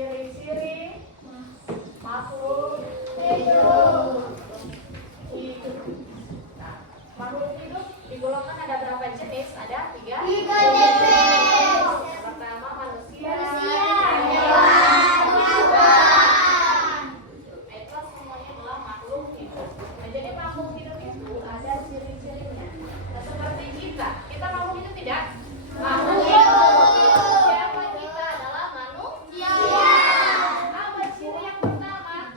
ciri-ciri makhluk hidup. Nah, makhluk hidup digolongkan ada berapa jenis? Ada tiga jenis. Pertama manusia, hewan. Itu semuanya adalah makhluk hidup. Nah, jadi makhluk hidup itu ada ciri-cirinya. Nah, seperti kita makhluk hidup tidak? Makhluk hidup. Siapa kita adalah manusia. Apa ciri yang pertama?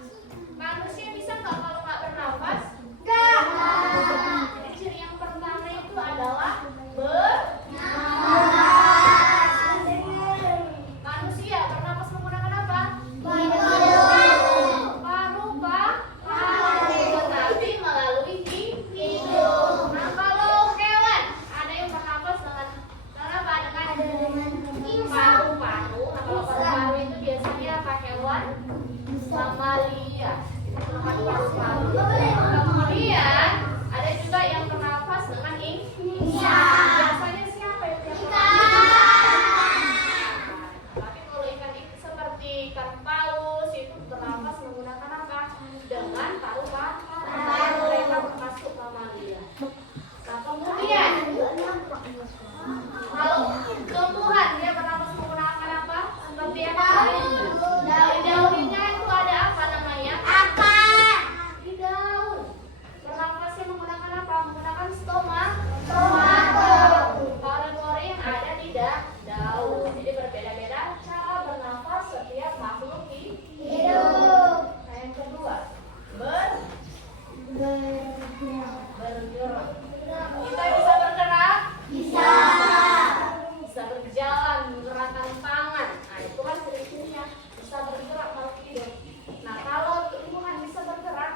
Manusia bisa nggak kalau nggak bernafas? Nggak. Jadi ciri yang pertama itu adalah bernafas. Manusia bernafas menggunakan apa? Paru tetapi melalui hidung. Nah, kalau hewan ada yang bernafas dengan apa? Dengan paru-paru. Nah, kalau paru-paru itu biasanya apa? Hewan mamalia. Itu menggunakan paru-paru. Kemudian ada juga yang bernafas dengan biasanya siapa itu yang tapi kalau ikan itu seperti ikan paus itu bernafas menggunakan apa? Dengan paru-paru. Mereka termasuk mamalia. Nah, kemudian kalau tumbuhan dia bernafas menggunakan apa? Seperti apa? Daun-daunnya itu ada apa namanya? Di daun. Bernafasnya menggunakan apa? Menggunakan stomato. Pori-pori yang ada di daun. Jadi berbeda-beda cara bernafas setiap makhluk hidup. Nah, yang kedua, bergerak. Kita bisa bergerak? Bisa berjalan, menggerakkan tangan. Nah, itu kan ciri-cirinya. Bisa bergerak makhluk hidup. Nah, kalau tumbuhan bisa bergerak,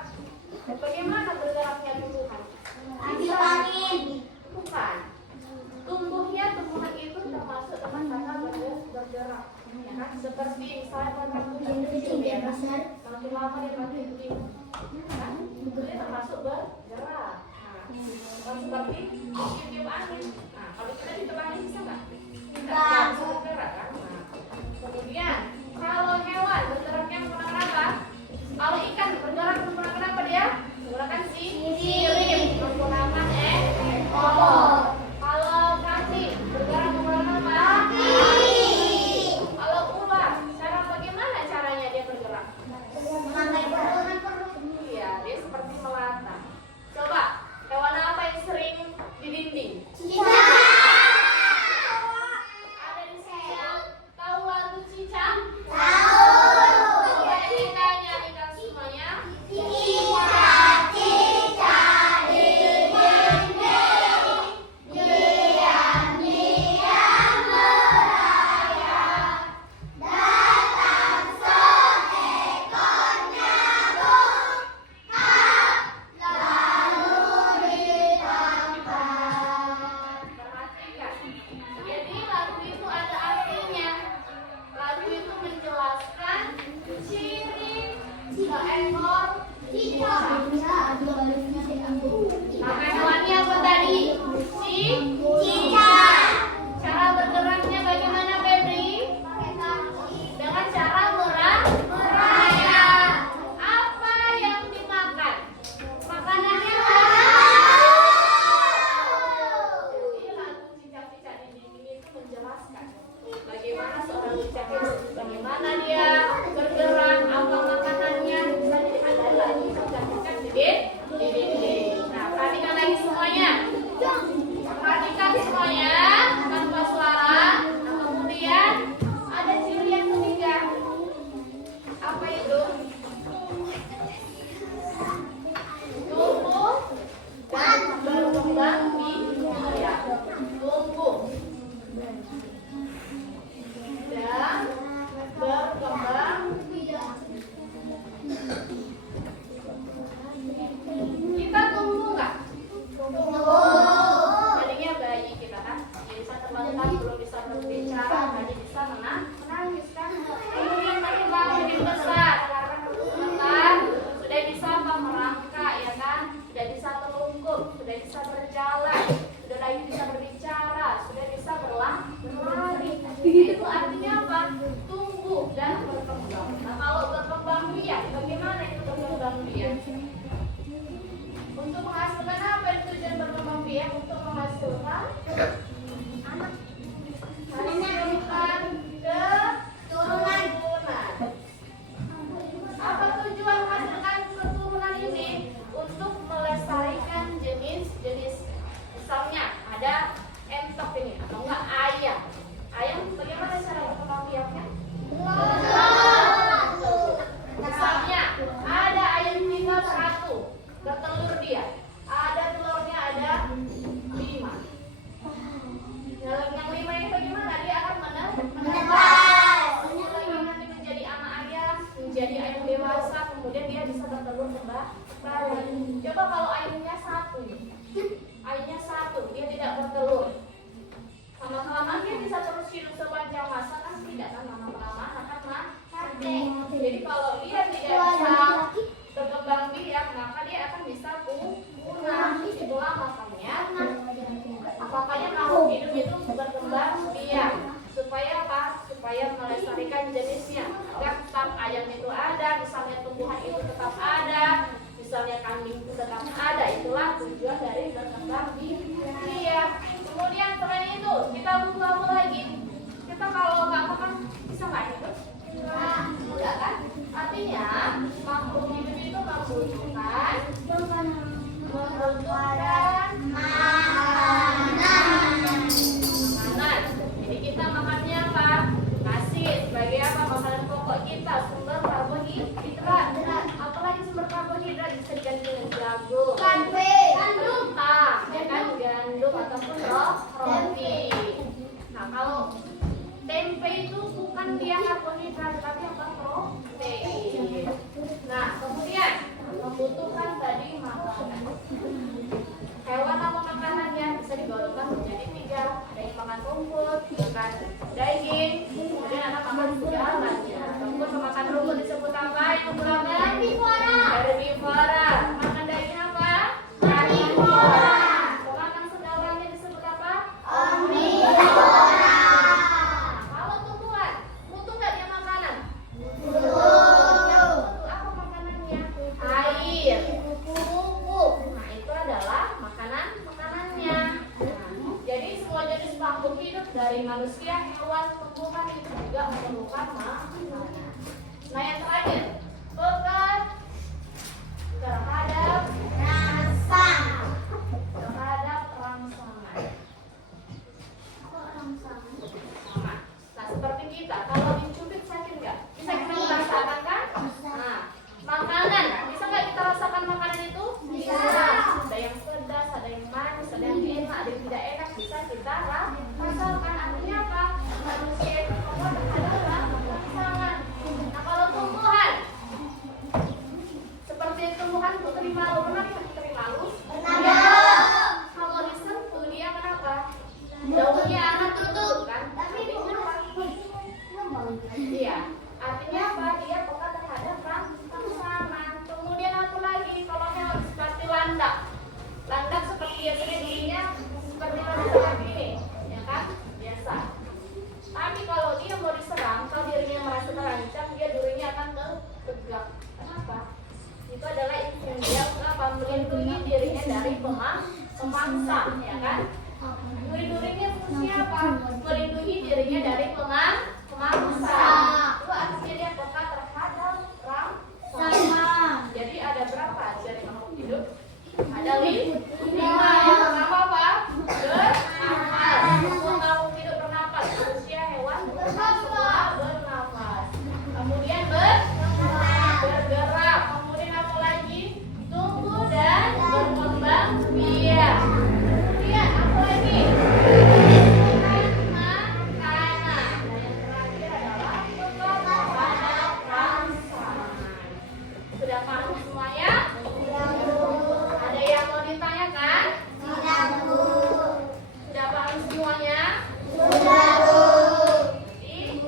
bagaimana bergeraknya tumbuhan? Bukan. Tumbuhan itu termasuk dengan kata bergerak. Ya kan? Seperti misalnya pada kucing ya kan? Makin lama dia makin gede. Kan? Itu dia termasuk bergerak. Nah, seperti tiup angin. Nah, kalau kita ditiup angin bisa nggak? Tidak bisa bergerak kan? Nah, kemudian kalau hewan bergeraknya menggunakan apa? Kalau ikan bergerak menggunakan apa dia? Menggunakan sirip, menggunakan ekor. Kalau kaki bergerak menggunakan apa? Kalau ular, bagaimana caranya dia bergerak? Iya, dia seperti melata. Coba, hewan apa yang sering di dinding? Ada di sini. Tahu lagu Cicak? Coba kita nyanyikan semuanya. Perhatikan. Jadi lagu itu ada artinya. Lagu itu menjelaskan ciri seekor cicak. Nama hewannya apa tadi? Cicak. Cara bergeraknya bagaimana, Febri? Dengan cara merayap. Apa yang dimakan? Makanannya apa? Jadi lagu cicak-cicak di dinding itu menjelaskan bagaimana seorang cicak itu, bagaimana dia bergerak, apa makanannya. Bisa dilihat dari lagu cicak-cicak di dinding. Nah, perhatikan lagi semuanya. Bagaimana itu berkembang biak? Untuk menghasilkan apa itu tujuan berkembang biak? Untuk menghasilkan keturunan. Apa tujuan menghasilkan keturunan ini? Untuk melestarikan jenis-jenis. Misalnya ada entok ini, atau enggak ayam. Ayam bagaimana cara berkembang biaknya? Misalnya ada ayam tinggal 1, bertelur dia. Ada telurnya ada 5. Dalam yang 5 ini bagaimana? Dia akan menetas. Lagi nanti menjadi anak ayam, menjadi ayam dewasa, kemudian dia bisa bertelur kembali. Coba kalau ayamnya 1, ayamnya 1, dia tidak bertelur. Lama-kelamaan dia bisa terus hidup sepanjang masa kan? Tidak kan, lama-kelamaan akan mati. Jadi kalau dia tidak bisa berkembang biak, maka dia akan bisa punah. Itulah makanya makhluk hidup itu berkembang biak. Supaya apa? Supaya melestarikan jenisnya. Agar tetap ayam itu ada, misalnya tumbuhan itu tetap ada, misalnya kambing itu tetap ada. Itulah tujuan dari berkembang biak. Kemudian selain itu, kita butuh apa lagi? Kita kalau nggak makan bisa nggak hidup? Enggak kan? Artinya makhluk hidup itu membutuhkan makanan. Jadi kita makannya apa? Nasi sebagai apa? Makanan pokok kita, sumber karbohidrat. Apalagi sumber karbohidrat bisa diganti dengan jagung, gandum, ya kan, gandum ataupun roti. Nah kalau tempe itu bukan dia karbohidrat, tapi apa? Protein. Nah kemudian membutuhkan tadi makanan. Hewan apa makanannya bisa digolongkan menjadi 3. Ada yang makan rumput, makan daging, kemudian ada makan segalanya. Rumput makan rumput disebut apa? Yang berapa? Herbivora. Makan daging apa? Karnivora. Makan segalanya disebut apa? Omnivora. Kalau tumbuhan, butuh nggak dia makanan? Butuh. Apa makanannya? Air, pupuk. Nah itu adalah makanannya. Jadi semua jenis makhluk hidup dari manusia, hewan, tumbuhan itu juga memerlukan makanan. Nah yang terakhir, bekal terhadap rangsangan. Nah seperti kita, kalau dicubit sakit nggak? Bisa kita merasakan kan? Nah makanan, bisa nggak kita rasakan makanan itu? Bisa. Ada yang pedas, ada yang manis, ada yang enak, ada yang tidak enak, bisa kita rasakan. Artinya apa? Manusia itu adalah rangsangan. Nah kalau tumbuhan, seperti tumbuhan putri malu, pernah lihat putri malu? Pernah. Kalau disentuh dia kenapa? Daunnya akan tutup kan? Tapi iya. Artinya apa? Dia peka terhadap rangsangan. Kemudian apa lagi? Kalau hewan seperti landak. Landak seperti biasanya dirinya seperti ini, ya kan? Biasa. Tapi kalau dia mau diserang, kalau dirinya merasa terancam, dia dirinya akan tegak. Kenapa? Itu adalah insting dia apa? Melindungi dirinya dari pemangsa, ya kan? Melindunginya fungsinya apa? Melindungi dirinya dari pemangsa. Itu artinya dia peka terhadap rangsangan. Jadi ada berapa jenis makhluk hidup? Ada 5. Yang pertama apa? Bernafas. Semua makhluk hidup bernafas. Manusia, hewan, semua bernafas. Kemudian bergerak. Kemudian apa lagi? Tumbuh dan berkembang biak. Kemudian apa lagi? Makanan. Dan yang terakhir adalah peka terhadap rangsangan. Sudah paham semuanya? Ada yang mau ditanyakan? Tidak, Bu. Sudah paham semuanya? Sudah, Bu. Jadi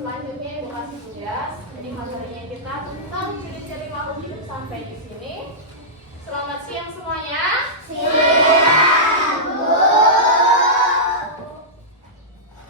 selanjutnya Ibu kasih tugas. Jadi materinya kita tentang ciri-ciri makhluk hidup sampai di sini. Selamat siang semuanya.